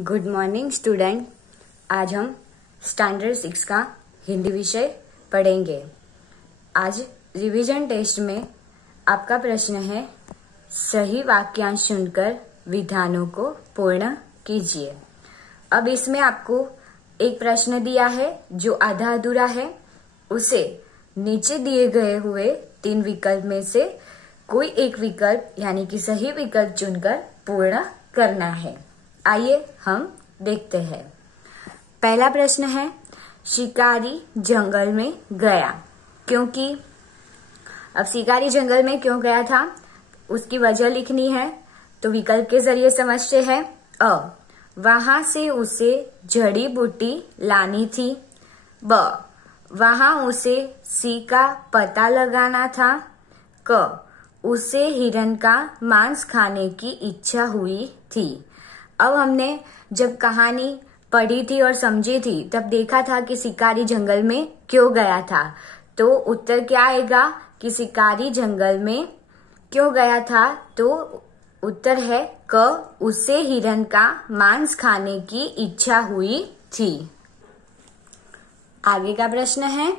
Good morning student. आज हम standard 6 का हिंदी विषय पढ़ेंगे। आज रिवीजन टेस्ट में आपका प्रश्न है, सही वाक्यांश चुनकर विधानों को पूर्ण कीजिए। अब इसमें आपको एक प्रश्न दिया है जो आधा अधूरा है, उसे नीचे दिए गए हुए 3 विकल्प में से कोई एक विकल्प यानी कि सही विकल्प चुनकर पूर्ण करना है। आइए हम देखते हैं। पहला प्रश्न है, शिकारी जंगल में गया क्योंकि। अब शिकारी जंगल में क्यों गया था उसकी वजह लिखनी है, तो विकल्प के जरिए समझते हैं। अ, वहां से उसे जड़ी बूटी लानी थी। ब, वहां उसे सी का पता लगाना था। क, उसे हिरण का मांस खाने की इच्छा हुई थी। अब हमने जब कहानी पढ़ी थी और समझी थी तब देखा था कि शिकारी जंगल में क्यों गया था, तो उत्तर क्या आएगा कि शिकारी जंगल में क्यों गया था, तो उत्तर है क, उसे हिरण का मांस खाने की इच्छा हुई थी। आगे का प्रश्न है,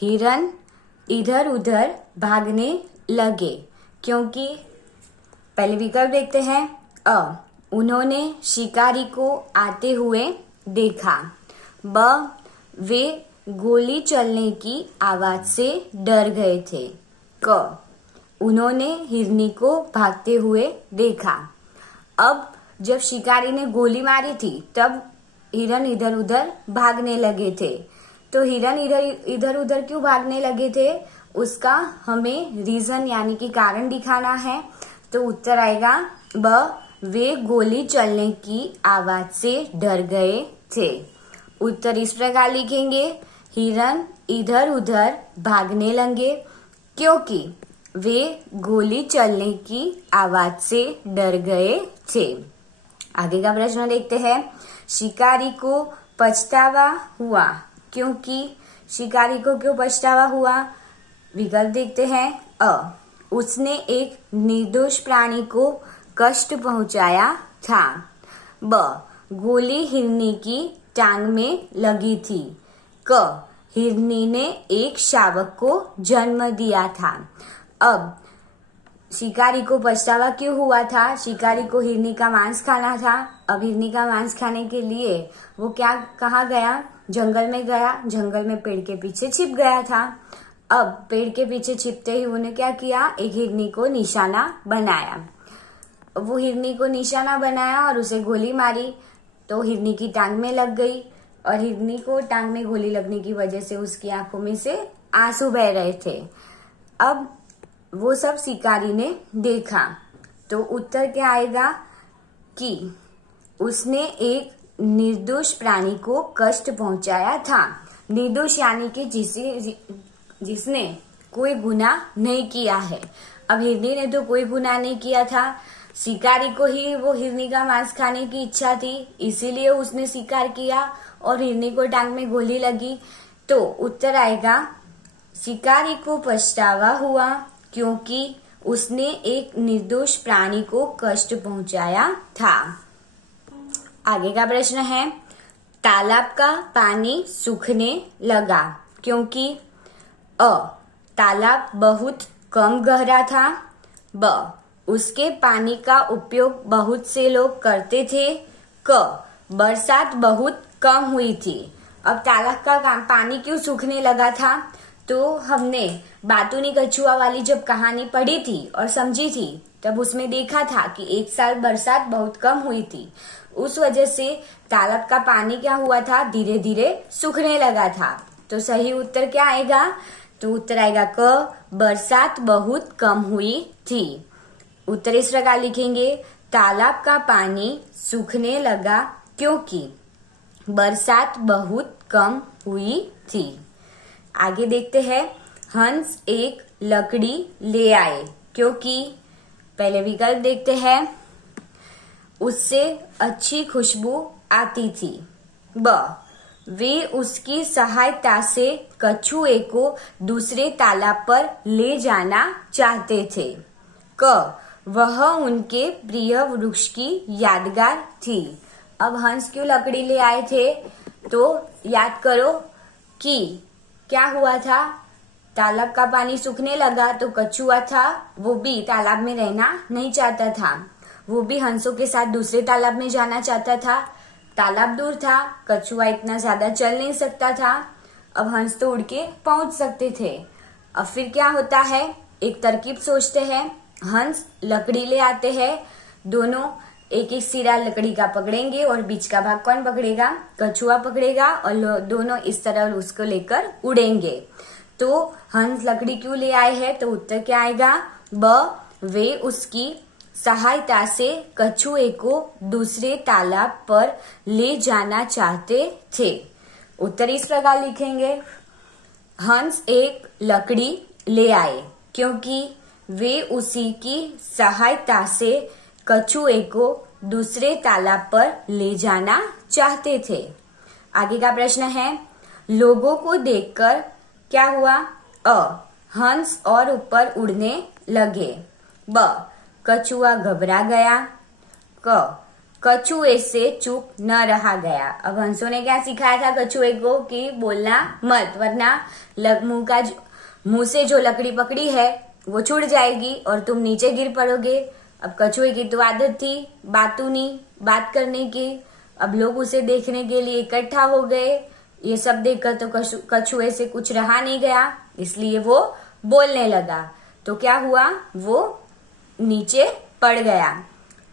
हिरण इधर उधर भागने लगे क्योंकि। पहले विकल्प देखते हैं। अ, उन्होंने शिकारी को आते हुए देखा। ब, वे गोली चलने की आवाज से डर गए थे। क, उन्होंने हिरनी को भागते हुए देखा। अब जब शिकारी ने गोली मारी थी तब हिरन इधर उधर भागने लगे थे, तो हिरन इधर उधर क्यों भागने लगे थे उसका हमें रीजन यानी कि कारण दिखाना है, तो उत्तर आएगा ब, वे गोली चलने की आवाज से डर गए थे। उत्तर इस प्रकार लिखेंगे, हिरन इधर उधर भागने लगे क्योंकि वे गोली चलने की आवाज से डर गए थे। आगे का प्रश्न देखते हैं, शिकारी को पछतावा हुआ क्योंकि। शिकारी को क्यों पछतावा हुआ, विकल्प देखते हैं। अ, उसने एक निर्दोष प्राणी को कष्ट पहुंचाया था। ब, गोली हिरनी की टांग में लगी थी। क, हिरनी ने एक शावक को जन्म दिया था। अब शिकारी को पछतावा क्यों हुआ था, शिकारी को हिरनी का मांस खाना था। अब हिरनी का मांस खाने के लिए वो कहाँ गया, जंगल में गया। जंगल में पेड़ के पीछे छिप गया था। अब पेड़ के पीछे छिपते ही उन्हें क्या किया, एक हिरनी को निशाना बनाया। वो हिरनी को निशाना बनाया और उसे गोली मारी, तो हिरनी की टांग में लग गई और हिरनी को टांग में गोली लगने की वजह से उसकी आंखों में से आंसू बह रहे थे। अब वो सब शिकारी ने देखा, तो उत्तर क्या आएगा कि उसने एक निर्दोष प्राणी को कष्ट पहुंचाया था। निर्दोष यानी कि जिसने कोई गुनाह नहीं किया है। अब हिरनी ने तो कोई गुनाह नहीं किया था, शिकारी को ही वो हिरनी का मांस खाने की इच्छा थी, इसीलिए उसने शिकार किया और हिरनी को टांग में गोली लगी। तो उत्तर आएगा, शिकारी को पछतावा हुआ क्योंकि उसने एक निर्दोष प्राणी को कष्ट पहुंचाया था। आगे का प्रश्न है, तालाब का पानी सूखने लगा क्योंकि। अ, तालाब बहुत कम गहरा था। ब, उसके पानी का उपयोग बहुत से लोग करते थे। क, बरसात बहुत कम हुई थी। अब तालाब का पानी क्यों सूखने लगा था, तो हमने बातूनी कछुआ वाली जब कहानी पढ़ी थी और समझी थी तब उसमें देखा था कि एक साल बरसात बहुत कम हुई थी, उस वजह से तालाब का पानी क्या हुआ था, धीरे धीरे सूखने लगा था। तो सही उत्तर क्या आएगा, तो उत्तर आएगा क, बरसात बहुत कम हुई थी। उत्तर इस प्रकार लिखेंगे, तालाब का पानी सूखने लगा क्योंकि बरसात बहुत कम हुई थी। आगे देखते हैं, हंस एक लकड़ी ले आए क्योंकि। पहले विकल्प देखते हैं, उससे अच्छी खुशबू आती थी। ब, वे उसकी सहायता से कछुए को दूसरे तालाब पर ले जाना चाहते थे। क, वह उनके प्रिय वृक्ष की यादगार थी। अब हंस क्यों लकड़ी ले आए थे? तो याद करो कि क्या हुआ था, तालाब का पानी सूखने लगा तो कछुआ था, वो भी तालाब में रहना नहीं चाहता था, वो भी हंसों के साथ दूसरे तालाब में जाना चाहता था। तालाब दूर था, कछुआ इतना ज्यादा चल नहीं सकता था, अब हंस तो उड़ के पहुंच सकते थे। अब फिर क्या होता है, एक तरकीब सोचते हैं, हंस लकड़ी ले आते हैं, दोनों एक एक सिरा लकड़ी का पकड़ेंगे और बीच का भाग कौन पकड़ेगा? कछुआ पकड़ेगा और दोनों इस तरह उसको लेकर उड़ेंगे। तो हंस लकड़ी क्यों ले आए हैं? तो उत्तर क्या आएगा? ब, वे उसकी सहायता से कछुए को दूसरे तालाब पर ले जाना चाहते थे। उत्तर इस प्रकार लिखेंगे, हंस एक लकड़ी ले आए क्योंकि वे उसी की सहायता से कछुए को दूसरे तालाब पर ले जाना चाहते थे। आगे का प्रश्न है, लोगों को देखकर क्या हुआ? अ, हंस और ऊपर उड़ने लगे। ब, कछुआ घबरा गया। क, कछुए से चुप न रहा गया। अब हंसों ने क्या सिखाया था कछुए को कि बोलना मत, वरना मुंह से जो लकड़ी पकड़ी है वो छूट जाएगी और तुम नीचे गिर पड़ोगे। अब कछुए की तो आदत थी बात करने की। अब लोग उसे देखने के लिए इकट्ठा हो गए। ये सब देखकर तो कछुए से कुछ रहा नहीं गया, इसलिए वो बोलने लगा। तो क्या हुआ? वो नीचे पड़ गया।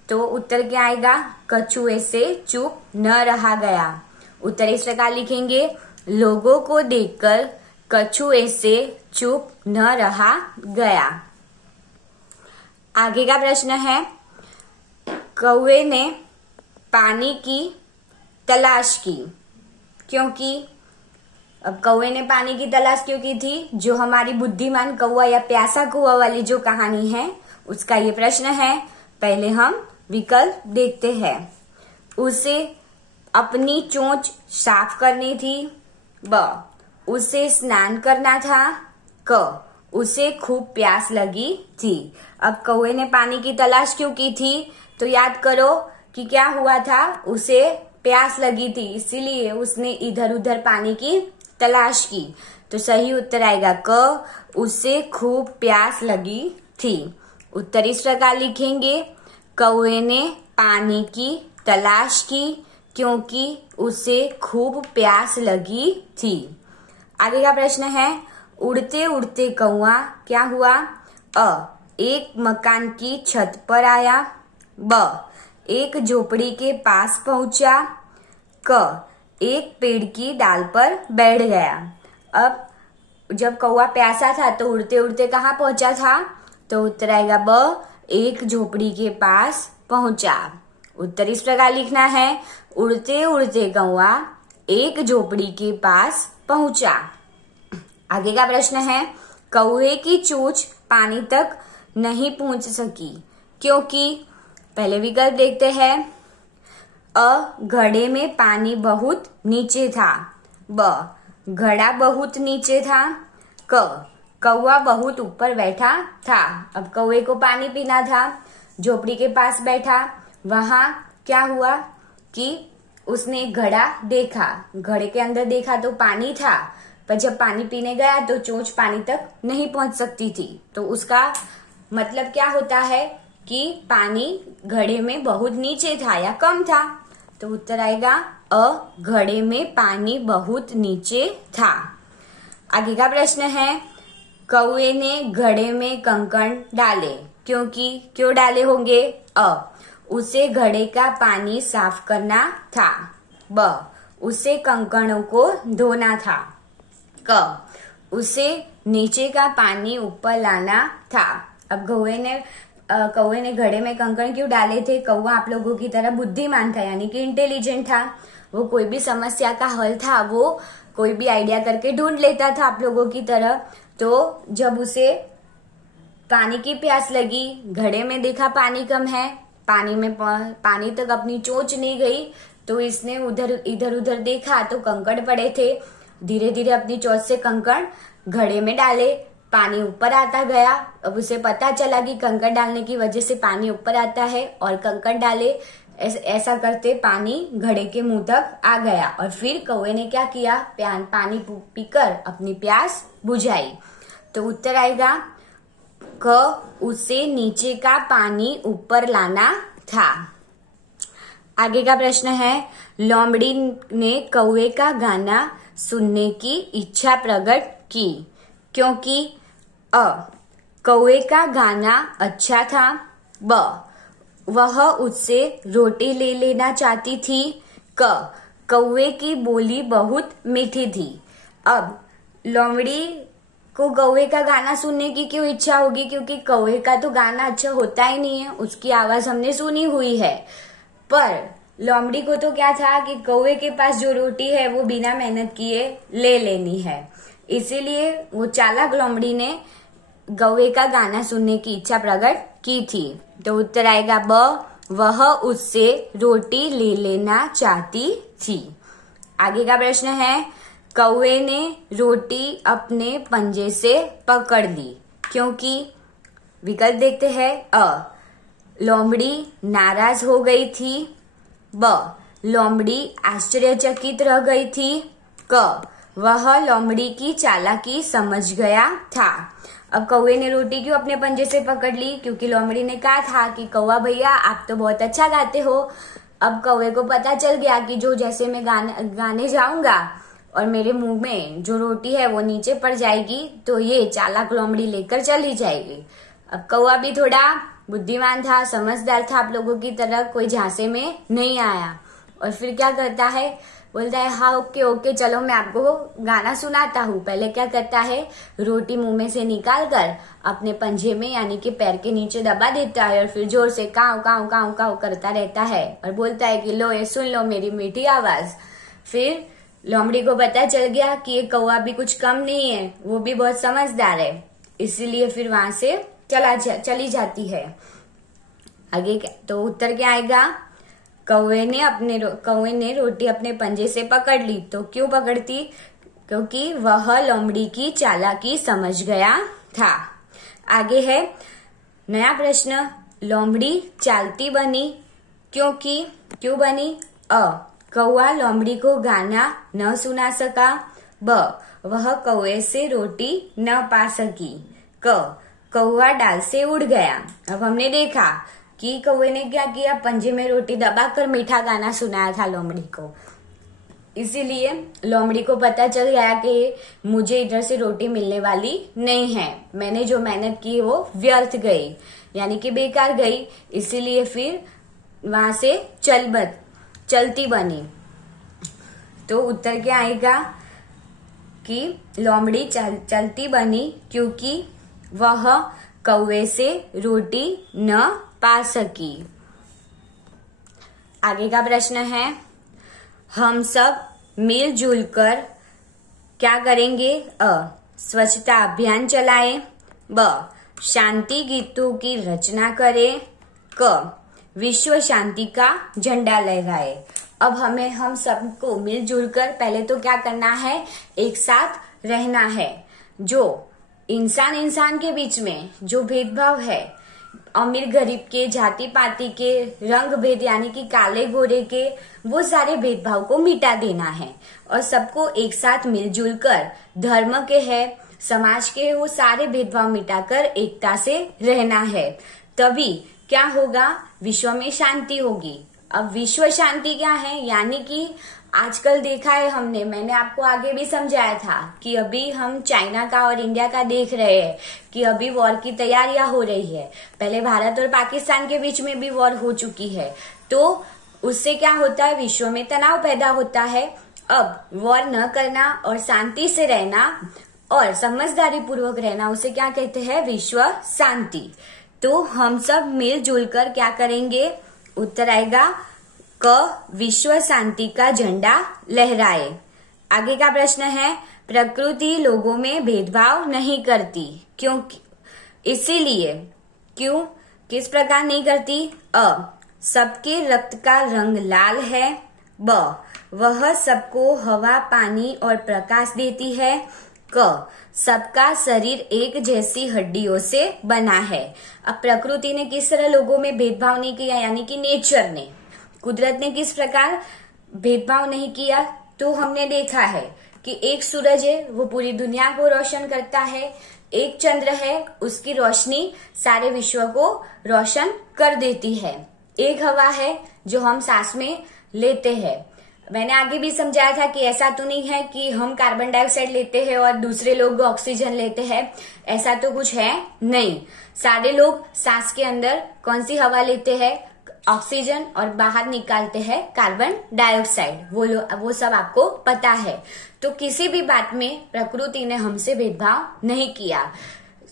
तो उत्तर क्या आएगा? कछुए से चुप न रहा गया। उत्तर इस प्रकार लिखेंगे, लोगों को देखकर कछुए से चुप न रहा गया। आगे का प्रश्न है, कौवे ने पानी की तलाश की क्योंकि अब कौवे ने पानी की तलाश क्यों की थी? जो हमारी बुद्धिमान कौवा या प्यासा कौवा वाली जो कहानी है उसका ये प्रश्न है। पहले हम विकल्प देखते हैं। उसे अपनी चोंच साफ करनी थी। ब, उसे स्नान करना था। क, उसे खूब प्यास लगी थी। अब कौवे ने पानी की तलाश क्यों की थी? तो याद करो कि क्या हुआ था, उसे प्यास लगी थी, इसीलिए उसने इधर उधर पानी की तलाश की। तो सही उत्तर आएगा क, उसे खूब प्यास लगी थी। उत्तर इस प्रकार लिखेंगे, कौवे ने पानी की तलाश की क्योंकि उसे खूब प्यास लगी थी। आगे का प्रश्न है, उड़ते उड़ते कौवा क्या हुआ? अ, एक मकान की छत पर आया। ब, एक झोपड़ी के पास पहुंचा। क, एक पेड़ की डाल पर बैठ गया। अब जब कौवा प्यासा था तो उड़ते उड़ते कहाँ पहुंचा था? तो उत्तर आएगा ब, एक झोपड़ी के पास पहुंचा। उत्तर इस प्रकार लिखना है, उड़ते उड़ते कौवा एक झोपड़ी के पास पहुंचा। आगे का प्रश्न है, कौवे की चोंच पानी तक नहीं पहुंच सकी क्योंकि पहले विकल्प देखते हैं। अ, घड़े में पानी बहुत नीचे था। ब, घड़ा बहुत नीचे था। क, कौवा बहुत ऊपर बैठा था। अब कौवे को पानी पीना था, झोपड़ी के पास बैठा, वहां क्या हुआ कि उसने एक घड़ा देखा, घड़े के अंदर देखा तो पानी था, पर जब पानी पीने गया तो चोंच पानी तक नहीं पहुंच सकती थी। तो उसका मतलब क्या होता है कि पानी घड़े में बहुत नीचे था या कम था। तो उत्तर आएगा अ, घड़े में पानी बहुत नीचे था। आगे का प्रश्न है, कौवे ने घड़े में कंकड़ डाले क्योंकि क्यों डाले होंगे? अ, उसे घड़े का पानी साफ करना था। ब, उसे कंकड़ों को धोना था। क, उसे नीचे का पानी ऊपर लाना था। अब कौवे ने घड़े में कंकड़ क्यों डाले थे? कौवा आप लोगों की तरह बुद्धिमान था, यानी कि इंटेलिजेंट था। वो कोई भी समस्या का हल था वो कोई भी आइडिया करके ढूंढ लेता था आप लोगों की तरह। तो जब उसे पानी की प्यास लगी, घड़े में देखा पानी कम है, पानी तक अपनी चोंच नहीं गई, तो इसने इधर उधर देखा तो कंकड़ पड़े थे। धीरे धीरे अपनी चोंच से कंकड़ घड़े में डाले, पानी ऊपर आता गया। अब उसे पता चला कि कंकड़ डालने की वजह से पानी ऊपर आता है, और कंकड़ डाले ऐसा करते पानी घड़े के मुंह तक आ गया और फिर कौवे ने क्या किया, पानी पीकर अपनी प्यास बुझाई। तो उत्तर आएगा क, उसे नीचे का पानी ऊपर लाना था। आगे का प्रश्न है, लोमड़ी ने कौवे का गाना सुनने की इच्छा प्रकट की क्योंकि अ, कौवे का गाना अच्छा था, ब, वह उससे रोटी ले लेना चाहती थी, क, कौवे की बोली बहुत मीठी थी। अब लोमड़ी को कौवे का गाना सुनने की क्यों इच्छा होगी, क्योंकि कौवे का तो गाना अच्छा होता ही नहीं है, उसकी आवाज हमने सुनी हुई है। पर लोमड़ी को तो क्या था कि कौवे के पास जो रोटी है वो बिना मेहनत किए ले लेनी है, इसीलिए वो चालाक लोमड़ी ने कौवे का गाना सुनने की इच्छा प्रकट की थी। तो उत्तर आएगा ब, वह उससे रोटी ले लेना चाहती थी। आगे का प्रश्न है, कौवे ने रोटी अपने पंजे से पकड़ ली क्योंकि, विकल्प देखते हैं, अ, लोमड़ी नाराज हो गई थी, ब, लोमड़ी आश्चर्यचकित रह गई थी, क, वह लोमड़ी की चालाकी समझ गया था। अब कौवे ने रोटी क्यों अपने पंजे से पकड़ ली, क्योंकि लोमड़ी ने कहा था कि कौवा भैया आप तो बहुत अच्छा गाते हो। अब कौवे को पता चल गया कि जो जैसे मैं गाने जाऊंगा और मेरे मुंह में जो रोटी है वो नीचे पड़ जाएगी तो ये चालाक लोमड़ी लेकर चली जाएगी। अब कौवा भी थोड़ा बुद्धिमान था, समझदार था, आप लोगों की तरह कोई झांसे में नहीं आया और फिर क्या करता है, बोलता है हाँ ओके ओके चलो मैं आपको गाना सुनाता हूँ। पहले क्या करता है, रोटी मुंह में से निकाल कर अपने पंजे में यानी कि पैर के नीचे दबा देता है और फिर जोर से काव काव काव काव करता रहता है और बोलता है कि लो ये सुन लो मेरी मीठी आवाज। फिर लोमड़ी को पता चल गया कि ये कौवा भी कुछ कम नहीं है, वो भी बहुत समझदार है, इसीलिए फिर वहां से चली जाती है। आगे तो उत्तर क्या आएगा, कौवे ने रोटी अपने पंजे से पकड़ ली। तो क्यों पकड़ती, क्योंकि वह लोमड़ी की चालाकी समझ गया था। आगे है नया प्रश्न, लोमड़ी चालती बनी क्योंकि, क्यों बनी, अ, कौवा लोमड़ी को गाना न सुना सका, ब, वह कौवे से रोटी न पा सकी, क, कौवा डाल से उड़ गया। अब हमने देखा कि कौवे ने क्या किया, पंजे में रोटी दबाकर मीठा गाना सुनाया था लोमड़ी को, इसीलिए लोमड़ी को पता चल गया कि मुझे इधर से रोटी मिलने वाली नहीं है, मैंने जो मेहनत की वो व्यर्थ गई यानी कि बेकार गई, इसीलिए फिर वहां से चलती बनी। तो उत्तर क्या आएगा कि लोमड़ी चलती बनी क्योंकि वह कौवे से रोटी न पा सकी। आगे का प्रश्न है, हम सब मिलजुल कर क्या करेंगे, अ, स्वच्छता अभियान चलाएं, ब, शांति गीतों की रचना करें, क, विश्व शांति का झंडा लहराए। अब हम सबको मिलजुल कर पहले तो क्या करना है, एक साथ रहना है। जो इंसान के बीच में जो भेदभाव है, अमीर गरीब के, जाति पाति के, रंग भेद यानी कि काले गोरे के, वो सारे भेदभाव को मिटा देना है और सबको एक साथ मिलजुल कर धर्म के है, समाज के, वो सारे भेदभाव मिटाकर एकता से रहना है। तभी क्या होगा, विश्व में शांति होगी। अब विश्व शांति क्या है, यानी कि आजकल देखा है हमने, मैंने आपको आगे भी समझाया था कि अभी हम चाइना का और इंडिया का देख रहे हैं कि अभी वॉर की तैयारियां हो रही है। पहले भारत और पाकिस्तान के बीच में भी वॉर हो चुकी है, तो उससे क्या होता है, विश्व में तनाव पैदा होता है। अब वॉर न करना और शांति से रहना और समझदारी पूर्वक रहना, उसे क्या कहते हैं, विश्व शांति। तो हम सब मिलजुल कर क्या करेंगे, उत्तर आएगा क, विश्व शांति का झंडा लहराए। आगे का प्रश्न है, प्रकृति लोगों में भेदभाव नहीं करती क्योंकि, इसीलिए, क्यों, किस प्रकार नहीं करती, अ, सबके रक्त का रंग लाल है, ब, वह सबको हवा पानी और प्रकाश देती है, क, सबका शरीर एक जैसी हड्डियों से बना है। अब प्रकृति ने किस तरह लोगों में भेदभाव नहीं किया, यानी कि नेचर ने, कुदरत ने किस प्रकार भेदभाव नहीं किया। तो हमने देखा है कि एक सूरज है वो पूरी दुनिया को रोशन करता है, एक चंद्र है उसकी रोशनी सारे विश्व को रोशन कर देती है, एक हवा है जो हम सांस में लेते हैं। मैंने आगे भी समझाया था कि ऐसा तो नहीं है कि हम कार्बन डाइऑक्साइड लेते हैं और दूसरे लोग ऑक्सीजन लेते हैं, ऐसा तो कुछ है नहीं। सारे लोग सांस के अंदर कौन सी हवा लेते हैं, ऑक्सीजन, और बाहर निकालते हैं कार्बन डाइऑक्साइड। वो सब आपको पता है। तो किसी भी बात में प्रकृति ने हमसे भेदभाव नहीं किया।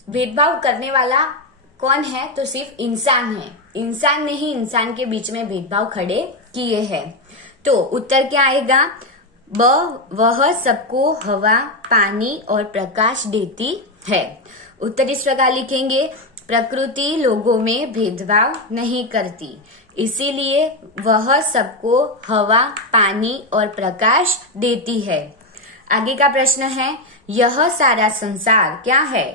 भेदभाव करने वाला कौन है, तो सिर्फ इंसान है। इंसान ने ही इंसान के बीच में भेदभाव खड़े किए हैं। तो उत्तर क्या आएगा, वह सबको हवा, पानी और प्रकाश देती है। उत्तर इस प्रकार लिखेंगे, प्रकृति लोगों में भेदभाव नहीं करती, इसीलिए वह सबको हवा, पानी और प्रकाश देती है। आगे का प्रश्न है, यह सारा संसार क्या है।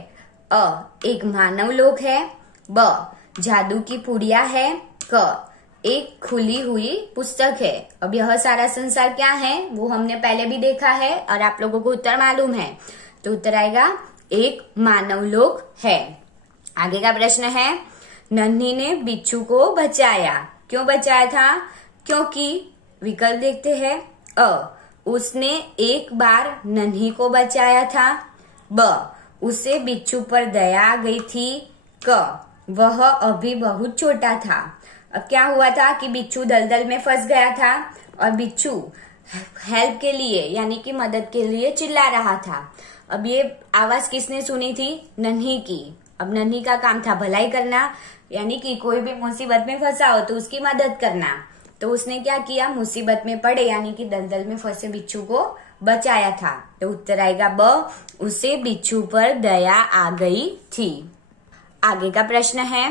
एक मानव लोक है, ब जादू की पुड़िया है, क एक खुली हुई पुस्तक है। अब यह सारा संसार क्या है वो हमने पहले भी देखा है और आप लोगों को उत्तर मालूम है। तो उत्तर आएगा एक मानव लोक है। आगे का प्रश्न है, नन्ही ने बिच्छू को बचाया। क्यों बचाया था, क्योंकि विकल्प देखते हैं, उसने एक बार नन्ही को बचाया था, ब उसे बिच्छू पर दया आ गई थी, क वह अभी बहुत छोटा था। अब क्या हुआ था कि बिच्छू दलदल में फंस गया था और बिच्छू हेल्प के लिए यानी कि मदद के लिए चिल्ला रहा था। अब ये आवाज किसने सुनी थी, नन्ही की। अब नन्ही का काम था भलाई करना, यानी कि कोई भी मुसीबत में फंसा हो तो उसकी मदद करना। तो उसने क्या किया, मुसीबत में पड़े यानी कि दलदल में फंसे बिच्छू को बचाया था। तो उत्तर आएगा ब, उसे बिच्छू पर दया आ गई थी। आगे का प्रश्न है,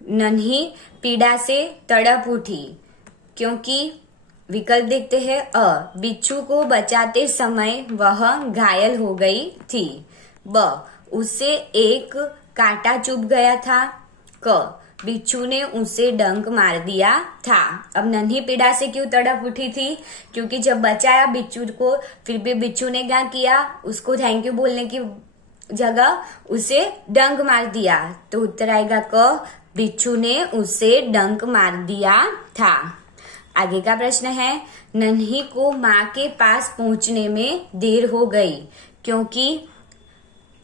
नन्ही पीड़ा से तड़प उठी, क्योंकि विकल्प देखते हैं, बिच्छू को बचाते समय वह घायल हो गई थी, ब उसे एक कांटा चुभ गया था, क बिच्छू ने उसे डंक मार दिया था। अब नन्ही पीड़ा से क्यों तड़प उठी थी, क्योंकि जब बचाया बिच्छू को फिर भी बिच्छू ने क्या किया, उसको थैंक यू बोलने की जगह उसे डंक मार दिया। तो उत्तर आएगा क, बिच्छू ने उसे डंक मार दिया था। आगे का प्रश्न है, नन्ही को माँ के पास पहुंचने में देर हो गई, क्योंकि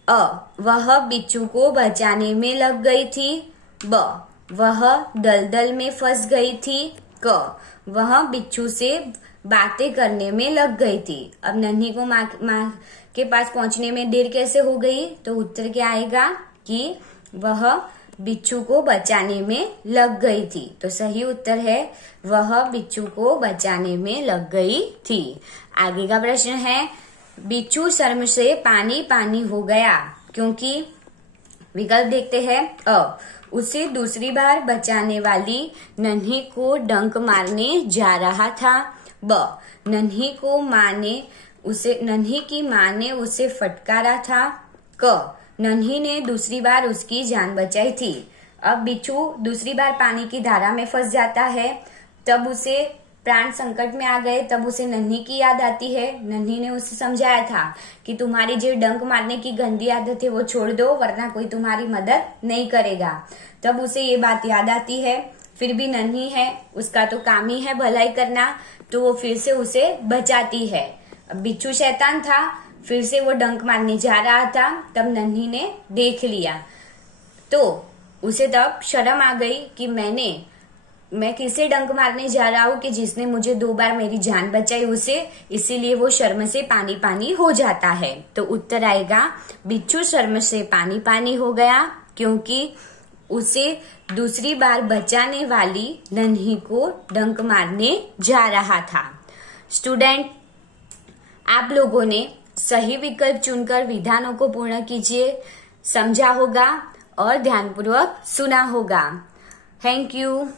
वह बिच्छू को बचाने में लग गई थी, ब वह दलदल में फंस गई थी, क वह बिच्छू से बातें करने में लग गई थी। अब नन्ही को माँ के पास पहुंचने में देर कैसे हो गई, तो उत्तर क्या आएगा कि वह बिच्छू को बचाने में लग गई थी। तो सही उत्तर है वह बिच्छू को बचाने में लग गई थी। आगे का प्रश्न है, बिच्छू शर्म से पानी पानी हो गया, क्योंकि विकल्प देखते हैं, उसे दूसरी बार बचाने वाली नन्ही को डंक मारने जा रहा था, ब नन्ही की माँ ने उसे फटकारा था, क नन्ही ने दूसरी बार उसकी जान बचाई थी। अब बिच्छू दूसरी बार पानी की धारा में फंस जाता है, तब उसे प्राण संकट में आ गए, तब उसे नन्ही की याद आती है। नन्ही ने उसे समझाया था कि तुम्हारी जो डंक मारने की गंदी आदत है वो छोड़ दो, वरना कोई तुम्हारी मदद नहीं करेगा। तब उसे ये बात याद आती है, फिर भी नन्ही है, उसका तो काम ही है भलाई करना, तो वो फिर से उसे बचाती है। अब बिच्छू शैतान था, फिर से वो डंक मारने जा रहा था, तब नन्ही ने देख लिया, तो उसे तब शर्म आ गई कि मैं किसे डंक मारने जा रहा हूँ कि जिसने मुझे 2 बार मेरी जान बचाई उसे, इसीलिए वो शर्म से पानी पानी हो जाता है। तो उत्तर आएगा बिच्छू शर्म से पानी पानी हो गया, क्योंकि उसे दूसरी बार बचाने वाली नन्ही को डंक मारने जा रहा था। स्टूडेंट, आप लोगों ने सही विकल्प चुनकर विधानों को पूर्ण कीजिए, समझा होगा और ध्यानपूर्वक सुना होगा। Thank you.